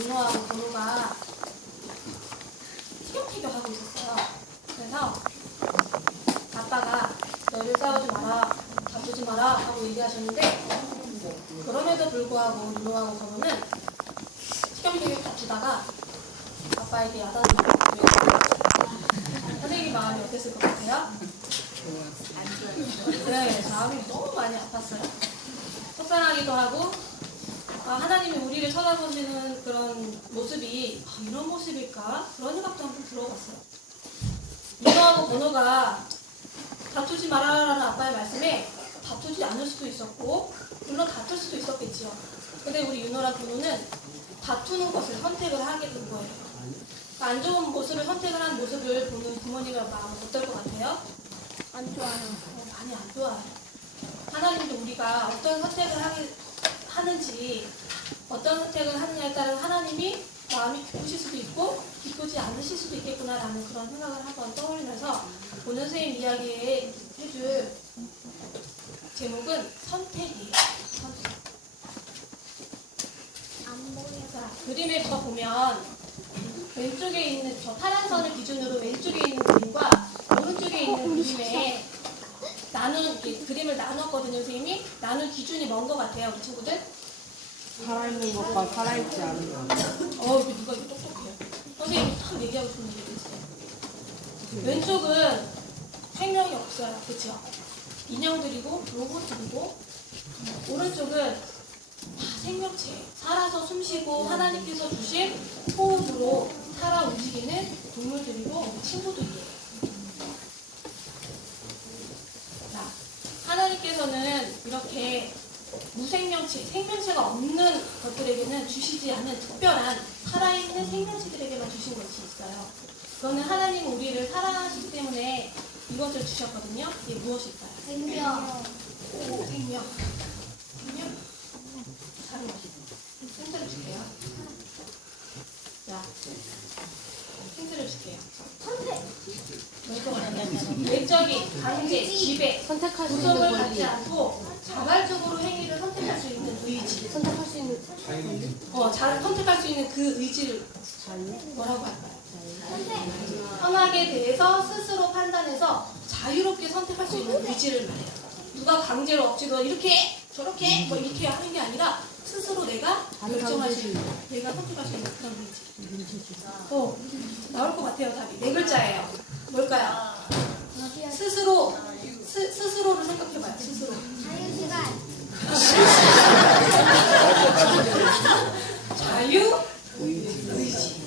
윤호하고 건우가 티격태격하고 있었어요. 그래서 아빠가 너희들 싸우지 마라, 다투지 마라 하고 얘기하셨는데, 그럼에도 불구하고 윤호하고 건우는 티격태격 다투다가 아빠에게 야단을 맞았고요. 선생님 마음이 어땠을 것 같아요? 네, 마음이 너무 많이 아팠어요. 속상하기도 하고, 하나님이 우리를 쳐다보시는 그런 모습이 이런 모습일까? 그런 생각도 한번 들어봤어요. 윤호하고 건우가 다투지 말아라는 아빠의 말씀에 다투지 않을 수도 있었고, 물론 다툴 수도 있었겠지요. 근데 우리 윤호랑 건우는 다투는 것을 선택을 하게 된 거예요. 안 좋은 모습을 선택을 한 모습을 보는 부모님의 마음은 어떨 것 같아요? 안 좋아요. 많이 안 좋아요. 하나님도 우리가 어떤 선택을 하는지, 어떤 선택을 하느냐에 따라 하나님이 마음이 기쁘실 수도 있고 기쁘지 않으실 수도 있겠구나라는 그런 생각을 한번 떠올리면서 오늘 선생님 이야기에 해줄 제목은 선택이에요. 선택. 안 보여. 자, 그림에서 보면 왼쪽에 있는 저 파란선을 기준으로 왼쪽에 있는 그림과 오른쪽에 있는 그림에 그림을 나눴거든요, 선생님이. 나눈 기준이 뭔 것 같아요, 우리 친구들? 살아있는 것과 살아있지 않은 것. 누가 이거 똑똑해요. 선생님이 참 얘기하고 싶은 얘기 있어요. 왼쪽은 생명이 없어요, 그렇죠? 인형들이고 로봇들이고, 오른쪽은 다 생명체, 살아서 숨쉬고 하나님께서 주신 호흡으로 살아 움직이는 동물들이고 친구들이에요. 자, 하나님께서는 이렇게 무생명체, 생명체가 없는 것들에게는 주시지 않은 특별한 살아있는 생명체들에게만 주신 것이 있어요. 그거는 하나님은 우리를 사랑하시기 때문에 이것을 주셨거든요. 이게 무엇일까요? 생명. 오, 생명. 생명? 다른 것이 힌트를 줄게요. 자, 힌트를 줄게요. 선택. 외적인, 강제, 지배, 선택할 수 있는 구속을 받지 권리. 않고 자발적으로 행위를 선택할 수 있는 의지. 선택할 수 있는 권리. 선택할 수 있는 그 의지를 자유. 뭐라고 할까요? 선택. 선악에 대해서 스스로 판단해서 자유롭게 선택할 수 있는 의지를 말해요. 누가 강제로 억지로 이렇게 저렇게 뭐 이렇게 하는 게 아니라 스스로 내가 결정할 수 있는, 내가 선택할 수 있는 그런 의지. 나올 것 같아요, 답이. 네 글자예요. 뭘까요? 스스로를 생각해봐요, 스스로. 자유시간. 자유, 의지.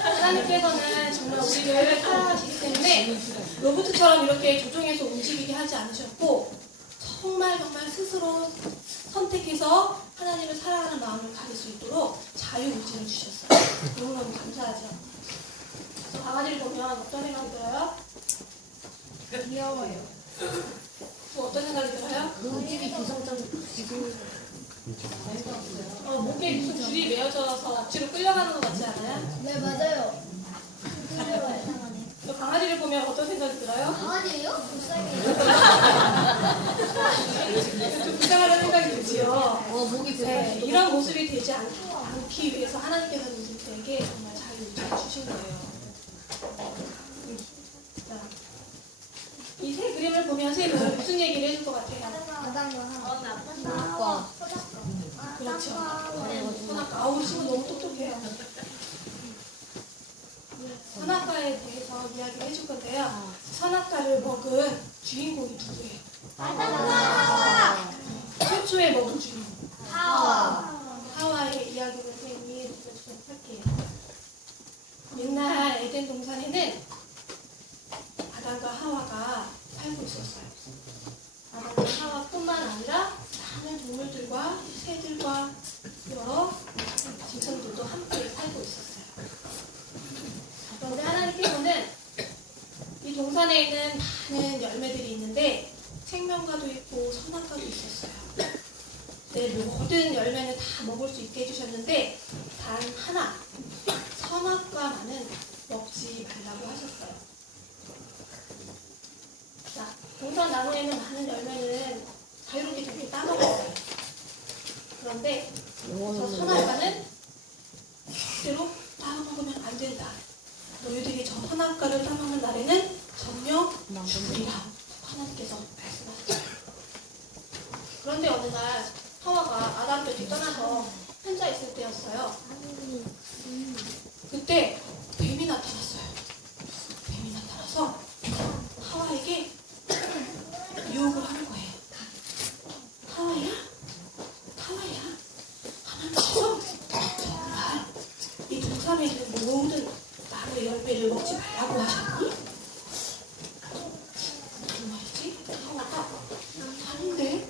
하나님께서는 정말 우리를 사랑하시기 때문에 로봇처럼 이렇게 조종해서 움직이게 하지 않으셨고, 정말 스스로 선택해서 하나님을 사랑하는 마음을 가질 수 있도록 자유의지를 주셨어요. 너무너무 감사하죠. 강아지를 보면 어떤 생각이 들어요? 귀여워요. 뭐 어떤 생각이 들어요? 몸집이 비성장 목에 무슨 줄이 매어져서 억지로 끌려가는 것 같지 않아요? 네, 맞아요. 또 강아지를 보면 어떤 생각이 들어요? 강아지예요? 불쌍해요. 좀 불쌍하다는 생각이 들지요. 목이 네, 이런 모습이 되지 않기 위해서 하나님께서는 우리에게 정말 자유의지를 주신 거예요. 이 세 그림을 보면 선생님은 무슨 얘기를 해줄 것 같아요? 나와. 그렇죠. 선악과. 우리 친구 너무 똑똑해요. 선악과에 대해서 이야기를 해줄 건데요. 선악과를 먹은 주인공이 누구예요? 최초에 먹은 주인공. 하와의 이야기를 선생님이 들려주도록 할게요. 옛날 에덴 동산에는 아담과 하와가 살고 있었어요. 아담과 하와뿐만 아니라 많은 동물들과 새들과 여러 짐승들도 함께 살고 있었어요. 그런데 하나님께서는 이 동산에 있는 많은 열매들이 있는데 생명과도 있고 선악과도 있었어요. 네, 모든 열매는 다 먹을 수 있게 해주셨는데 단 하나, 선악과만은 먹지 말라고 하셨어요. 자, 동산 나무에 있는 많은 열매는 자유롭게 저렇게 따먹어요. 그런데 저 선악과는 너희들이 저 선악과를 따먹는 날에는 정녕 죽으리라. 하나님께서 말씀하셨어요. 그런데 어느 날 하와가 아담 곁을 떠나서 혼자 있을 때였어요. 그때 뱀이 나타났어요. 뱀이 나타나서 하와에게 유혹을 하는 거예요. 하와야, 하나님께서 정말 이 동산에 있는 모든 나무의 열매를 먹지 말라고 하셨니? 무슨 말이지? 하와가 아닌데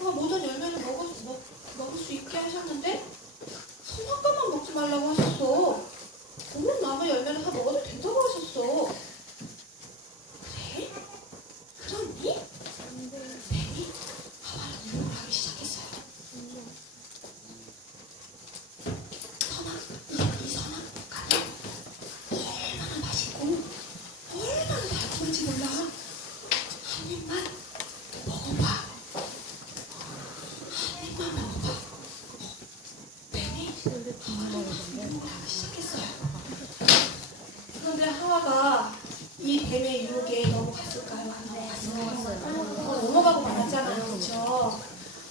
모든 열매를 먹을 수 있게 하셨는데 선악과만 먹지 말라고 하셨어. 모든 나무의 열매를 다 먹어도 된다고 하셨어. 그래? 그렇니? 뱀이 하와를 유혹을 하기 시작했어요. 이 선악과는 얼마나 맛있고 얼마나 달콤한지 몰라. 한 입만 먹어봐. 뱀이 하와를 유혹을 하기 시작했어요. 그런데 하와가 이 뱀의 유혹에 넘어갔을까요? 안 넘어갔을까요? 넘어가고 말았잖아요. 그렇죠?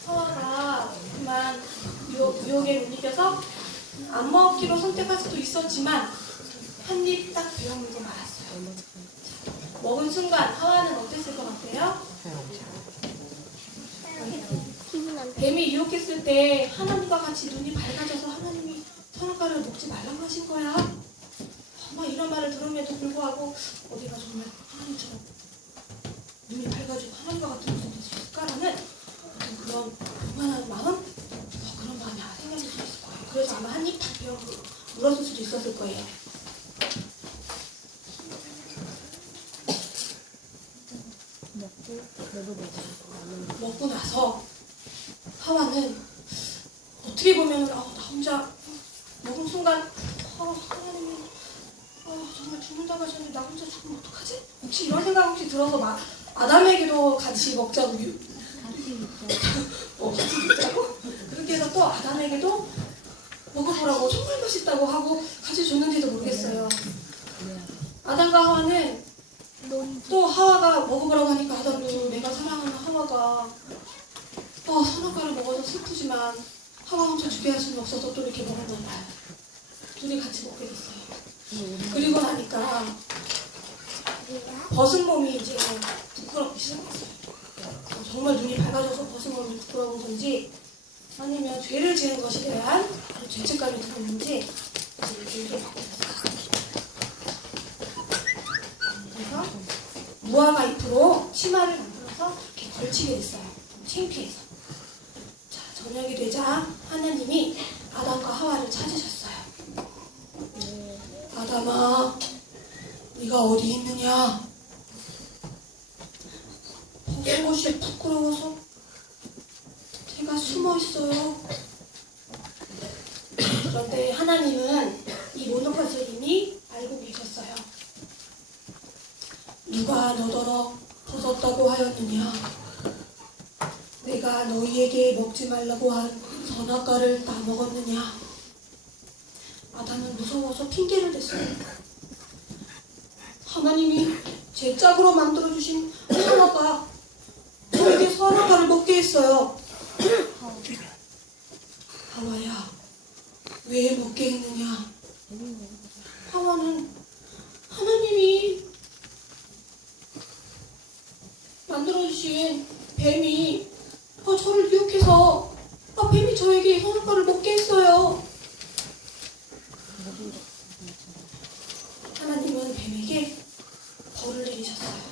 하와가 그만 유혹에 못 이겨서 안 먹기로 선택할 수도 있었지만 한 입 딱 베어물고 말았어요. 먹은 순간 하와는 어땠을 것 같아요? 뱀이 유혹했을 때 하나님과 같이 눈이 밝아져서 하나님이 선악과를 먹지 말라고 하신 거야. 정말 이런 말을 들음에도 불구하고 어디가 정말 하나님처럼 눈이 밝아지고 하나님과 같은 모습이 될 수 있을까라는 그런 교만한 마음, 그런 마음이 아마 생겼을 수 있을 거예요. 그래서 아마 한 입 딱 베어 물었을 수도 있었을 거예요. 먹고 나서 하와는 어떻게 보면 나 혼자 먹은 순간 하나님이 정말 죽는다고 하셨는데 나 혼자 죽으면 어떡하지? 혹시 이런 생각 혹시 들어서 막 아담에게도 같이 먹자고 같이 먹자고 그렇게 해서 또 아담에게도 먹어보라고 정말 맛있다고 하고 같이 줬는지도 모르겠어요. 아담과 하와는 또 하와가 먹어보라고 하니까 아담도 내가 사랑하는 하와가 선악과를 먹어서 슬프지만 하와 혼자 죽게 할 수는 없어서 또 이렇게 먹었나 봐요. 둘이 같이 먹게 됐어요. 그리고 나니까 벗은 몸이 이제 부끄럽기 시작했어요. 정말 눈이 밝아져서 벗은 몸이 부끄러운 건지 아니면 죄를 지은 것에 대한 죄책감이 들었는지 이제 이렇게 바뀌었어요. 그래서 무화과 잎으로 치마를 만들어서 이렇게 걸치게 됐어요. 창피해서. 자, 저녁이 되자 하나님이 아담과 하와를 찾으셨어요. 아담아, 네가 어디 있느냐? 벗은 것이 부끄러워서 제가 숨어 있어요. 그런데 하나님은 이 모든 것을 이미 알고 계셨어요. 누가 너더러 벗었다고 하였느냐? 내가 너희에게 먹지 말라고 한 선악과를 따먹었느냐? 아담은 무서워서 핑계를 댔어요. 하나님이 제 짝으로 만들어주신 선악과, 저에게 선악과를 먹게 했어요. 하와야, 왜 먹게 했느냐? 하와는 하나님이 만들어주신 뱀이 저를 유혹해서 뱀이 저에게 선악과를 먹게 했어요. 하나님은 뱀에게 벌을 내리셨어요.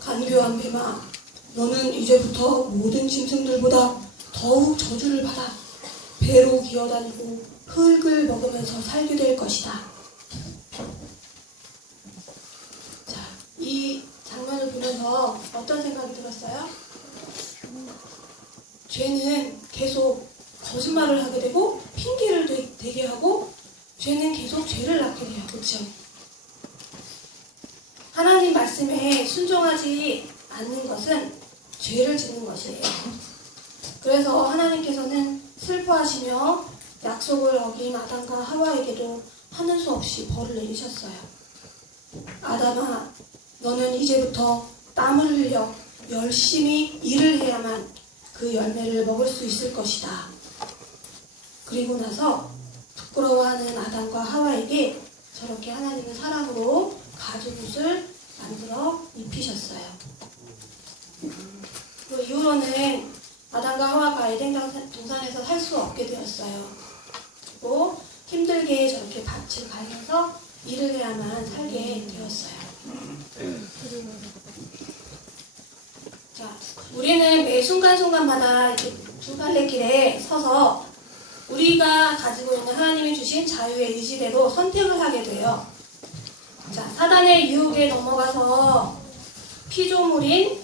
간교한 뱀아, 너는 이제부터 모든 짐승들보다 더욱 저주를 받아 배로 기어다니고 흙을 먹으면서 살게 될 것이다. 자, 이 장면을 보면서 어떤 생각이 들었어요? 죄는 계속 거짓말을 하게 되고 핑계를 대게 하고 죄는 계속 죄를 낳게 돼요. 그렇죠? 하나님 말씀에 순종하지 않는 것은 죄를 짓는 것이에요. 그래서 하나님께서는 슬퍼하시며 약속을 어긴 아담과 하와에게도 하는 수 없이 벌을 내리셨어요. 아담아, 너는 이제부터 땀을 흘려 열심히 일을 해야만 그 열매를 먹을 수 있을 것이다. 그리고 나서 부끄러워하는 아담과 하와에게 저렇게 하나님은 사랑으로 가죽옷을 만들어 입히셨어요. 그 이후로는 아담과 하와가 에덴 동산에서 살 수 없게 되었어요. 그리고 힘들게 저렇게 밭을 갈면서 일을 해야만 살게 되었어요. 자, 우리는 매 순간순간마다 이렇게 두 갈래길에 서서 우리가 가지고 있는 하나님이 주신 자유의 의지대로 선택을 하게 돼요. 자, 사단의 유혹에 넘어가서 피조물인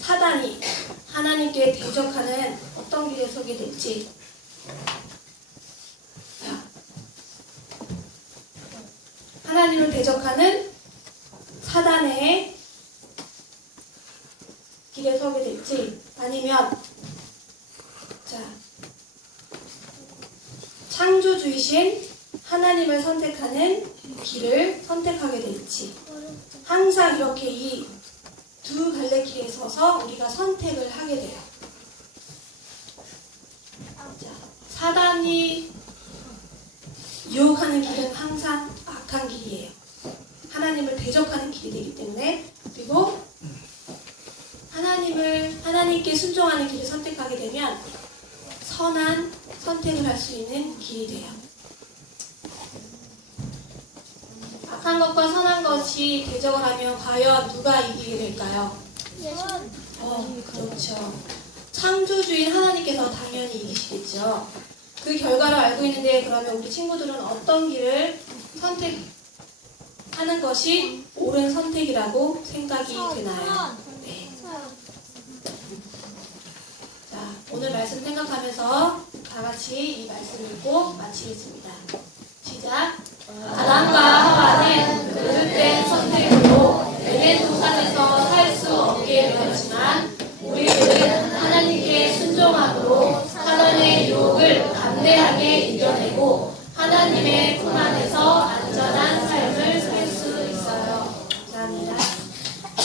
사단이 하나님께 대적하는 어떤 길에 서게 될지. 자, 하나님을 대적하는 사단의 길에 서게 될지, 아니면 자, 창조주이신 하나님을 선택하는 길을 선택하게 될지, 항상 이렇게 이 두 갈래길에 서서 우리가 선택을 하게 돼요. 자, 사단이 유혹하는 길은 항상 악한 길이에요. 하나님을 대적하는 길이 되기 때문에. 그리고 하나님께 순종하는 길을 선택하게 되면 선한 선택을 할 수 있는 길이 돼요. 악한 것과 선한 것이 대적을 하면 과연 누가 이기게 될까요? 그렇죠. 창조주인 하나님께서 당연히 이기시겠죠. 그 결과를 알고 있는데, 그러면 우리 친구들은 어떤 길을 선택하는 것이 옳은 선택이라고 생각이 되나요? 네. 자, 오늘 말씀 생각하면서 다 같이 이 말씀 읽고 마치겠습니다. 시작. 아담과 하와는 그릇된 선택으로 에덴 동산에서